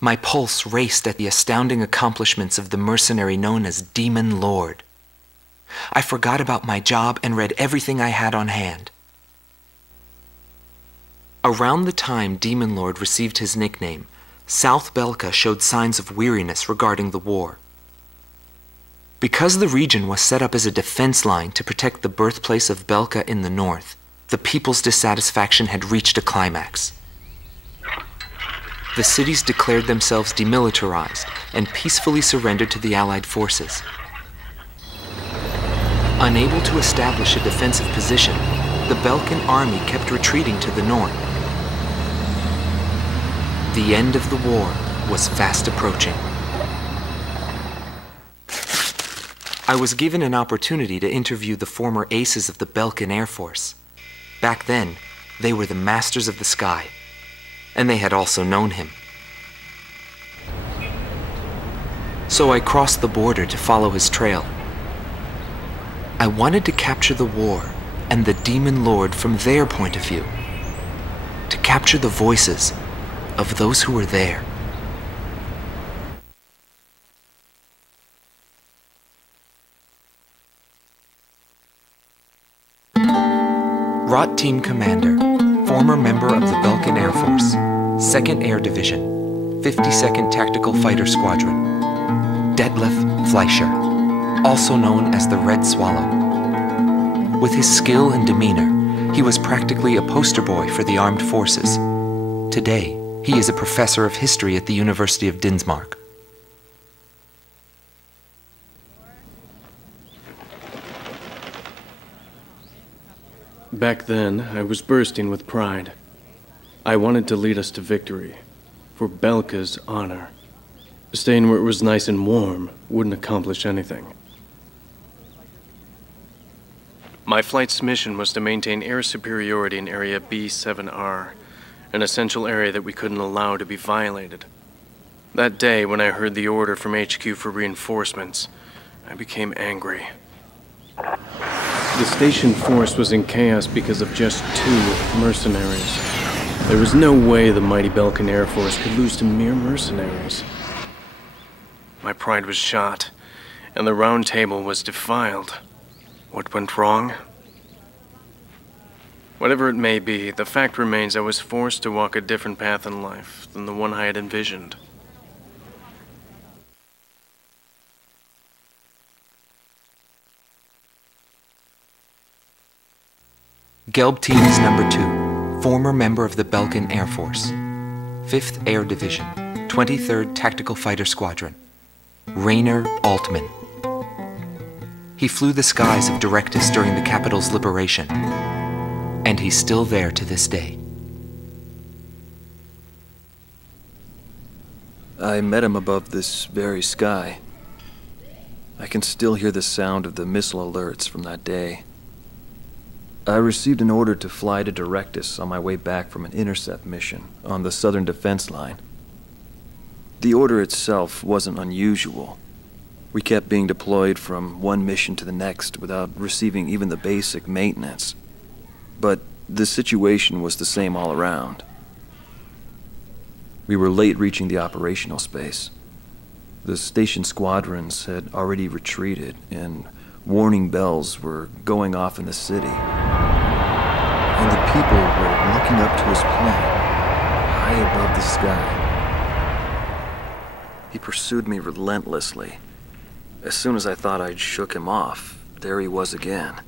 My pulse raced at the astounding accomplishments of the mercenary known as Demon Lord. I forgot about my job and read everything I had on hand. Around the time Demon Lord received his nickname, South Belka showed signs of weariness regarding the war. Because the region was set up as a defense line to protect the birthplace of Belka in the north, the people's dissatisfaction had reached a climax. The cities declared themselves demilitarized and peacefully surrendered to the Allied forces. Unable to establish a defensive position, the Belkan army kept retreating to the north. The end of the war was fast approaching. I was given an opportunity to interview the former aces of the Belkan Air Force. Back then, they were the masters of the sky, and they had also known him. So I crossed the border to follow his trail. I wanted to capture the war and the Demon Lord from their point of view, to capture the voices of those who were there. Rot Team Commander, former member of the Belkan Air Force, 2nd Air Division, 52nd Tactical Fighter Squadron, Detlef Fleischer, also known as the Red Swallow. With his skill and demeanor, he was practically a poster boy for the armed forces. Today, he is a professor of history at the University of Dinsmark. Back then, I was bursting with pride. I wanted to lead us to victory, for Belka's honor. Staying where it was nice and warm wouldn't accomplish anything. My flight's mission was to maintain air superiority in Area B7R, an essential area that we couldn't allow to be violated. That day, when I heard the order from HQ for reinforcements, I became angry. The station force was in chaos because of just 2 mercenaries. There was no way the mighty Belkan Air Force could lose to mere mercenaries. My pride was shot, and the round table was defiled. What went wrong? Whatever it may be, the fact remains I was forced to walk a different path in life than the one I had envisioned. Gelb Team is number 2, former member of the Belkan Air Force, 5th Air Division, 23rd Tactical Fighter Squadron, Rainer Altman. He flew the skies of Directus during the capital's liberation, and he's still there to this day. I met him above this very sky. I can still hear the sound of the missile alerts from that day. I received an order to fly to Directus on my way back from an intercept mission on the southern defense line. The order itself wasn't unusual. We kept being deployed from one mission to the next without receiving even the basic maintenance. But the situation was the same all around. We were late reaching the operational space. The station squadrons had already retreated, and warning bells were going off in the city. And the people were looking up to his plane, high above the sky. He pursued me relentlessly. As soon as I thought I'd shook him off, there he was again.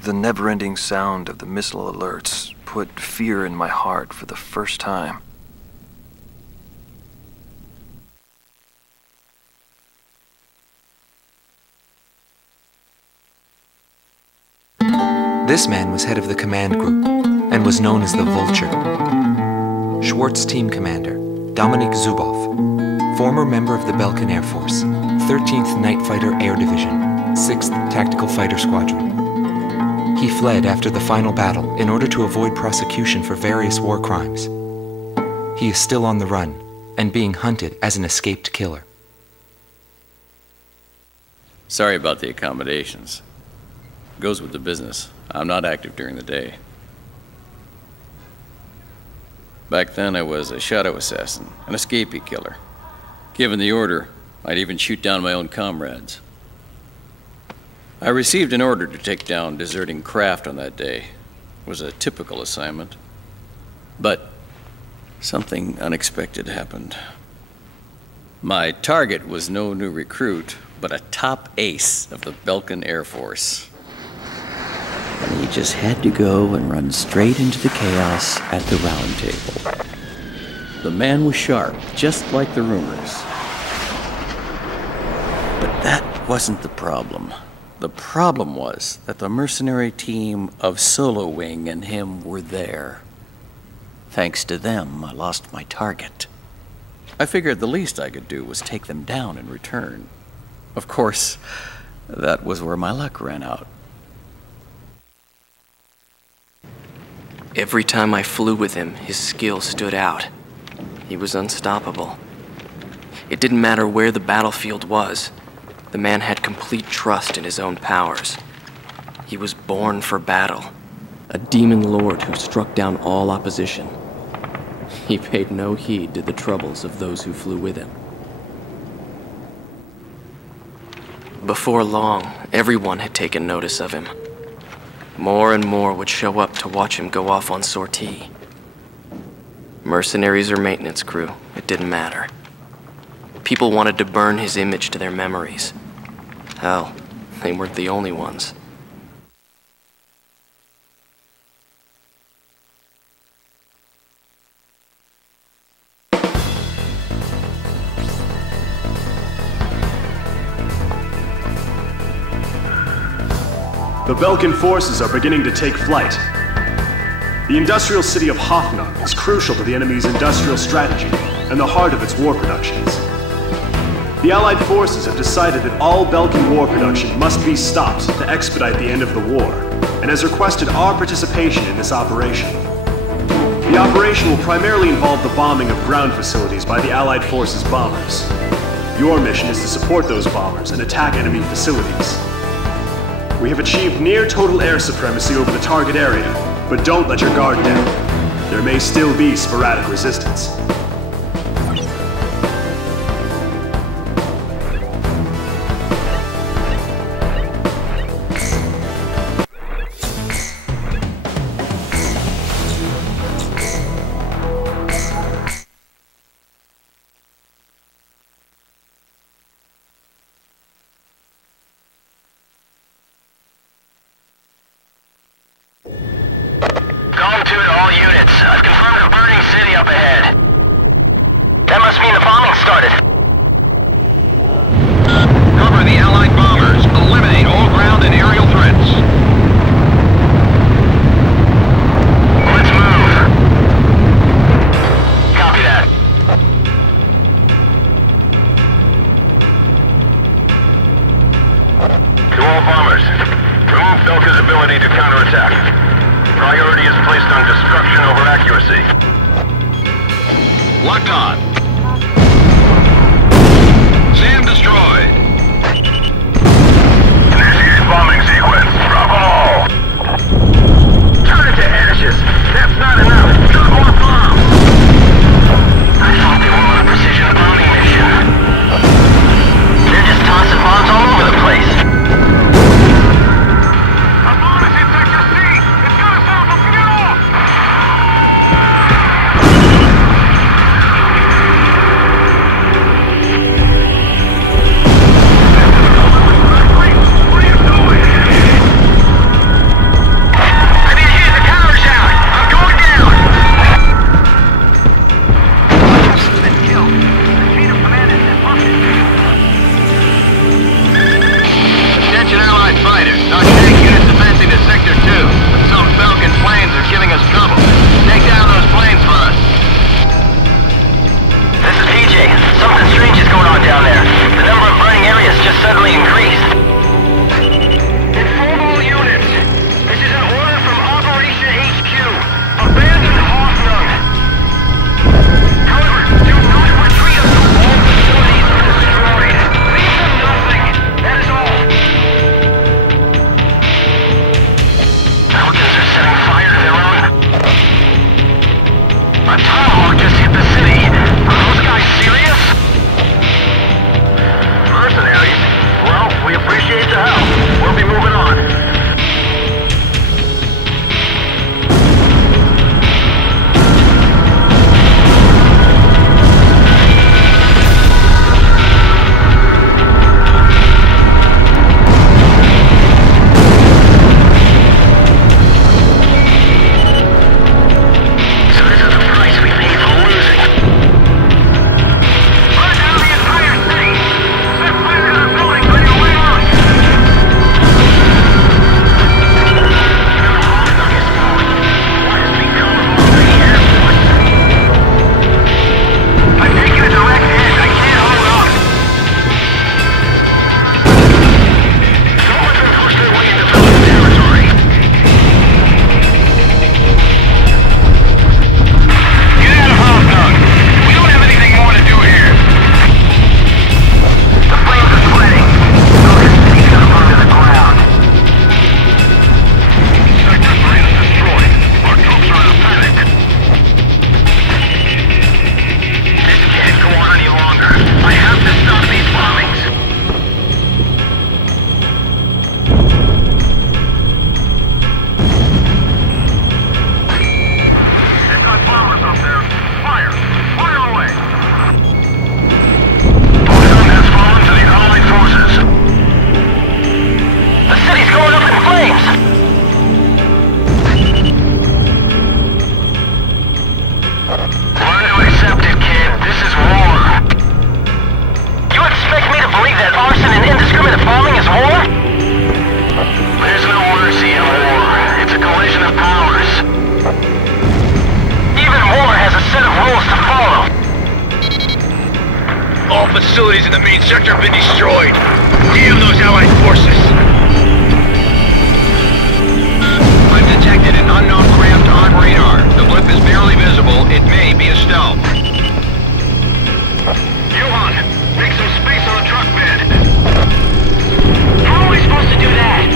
The never-ending sound of the missile alerts put fear in my heart for the first time. This man was head of the command group and was known as the Vulture. Schwartz Team Commander, Dominik Zubov, former member of the Belkan Air Force, 13th Night Fighter Air Division, 6th Tactical Fighter Squadron. He fled after the final battle in order to avoid prosecution for various war crimes. He is still on the run and being hunted as an escaped killer. Sorry about the accommodations. Goes with the business. I'm not active during the day. Back then, I was a shadow assassin, an escapee killer. Given the order, I'd even shoot down my own comrades. I received an order to take down deserting craft on that day. It was a typical assignment. But something unexpected happened. My target was no new recruit, but a top ace of the Belkan Air Force. And he just had to go and run straight into the chaos at the round table. The man was sharp, just like the rumors. But that wasn't the problem. The problem was that the mercenary team of Solo Wing and him were there. Thanks to them, I lost my target. I figured the least I could do was take them down in return. Of course, that was where my luck ran out. Every time I flew with him, his skill stood out. He was unstoppable. It didn't matter where the battlefield was. The man had complete trust in his own powers. He was born for battle. A demon lord who struck down all opposition. He paid no heed to the troubles of those who flew with him. Before long, everyone had taken notice of him. More and more would show up to watch him go off on sortie. Mercenaries or maintenance crew, it didn't matter. People wanted to burn his image to their memories. Hell, they weren't the only ones. The Belkan forces are beginning to take flight. The industrial city of Hoffnung is crucial to the enemy's industrial strategy and the heart of its war productions. The Allied forces have decided that all Belkan war production must be stopped to expedite the end of the war, and has requested our participation in this operation. The operation will primarily involve the bombing of ground facilities by the Allied forces' bombers. Your mission is to support those bombers and attack enemy facilities. We have achieved near total air supremacy over the target area, but don't let your guard down. There may still be sporadic resistance. facilities in the main sector have been destroyed. Damn those Allied forces! I've detected an unknown craft on radar. The blip is barely visible. It may be a stealth. Johan, make some space on the truck bed. How are we supposed to do that?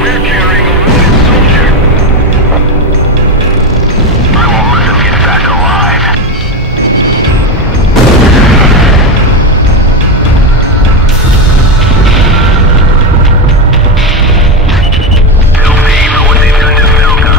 We're carrying a wounded soldier. I won't let them get back alive. They'll pay for what they've done to Belka.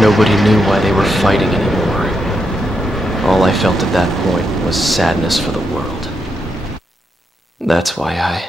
Nobody knew why they were fighting anymore. All I felt at that point was sadness for the world. That's why I...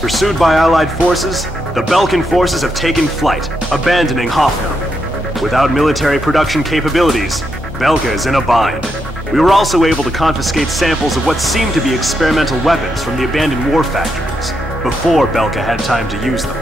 Pursued by Allied forces, the Belkan forces have taken flight, abandoning Hoffnung. Without military production capabilities, Belka is in a bind. We were also able to confiscate samples of what seemed to be experimental weapons from the abandoned war factories, before Belka had time to use them.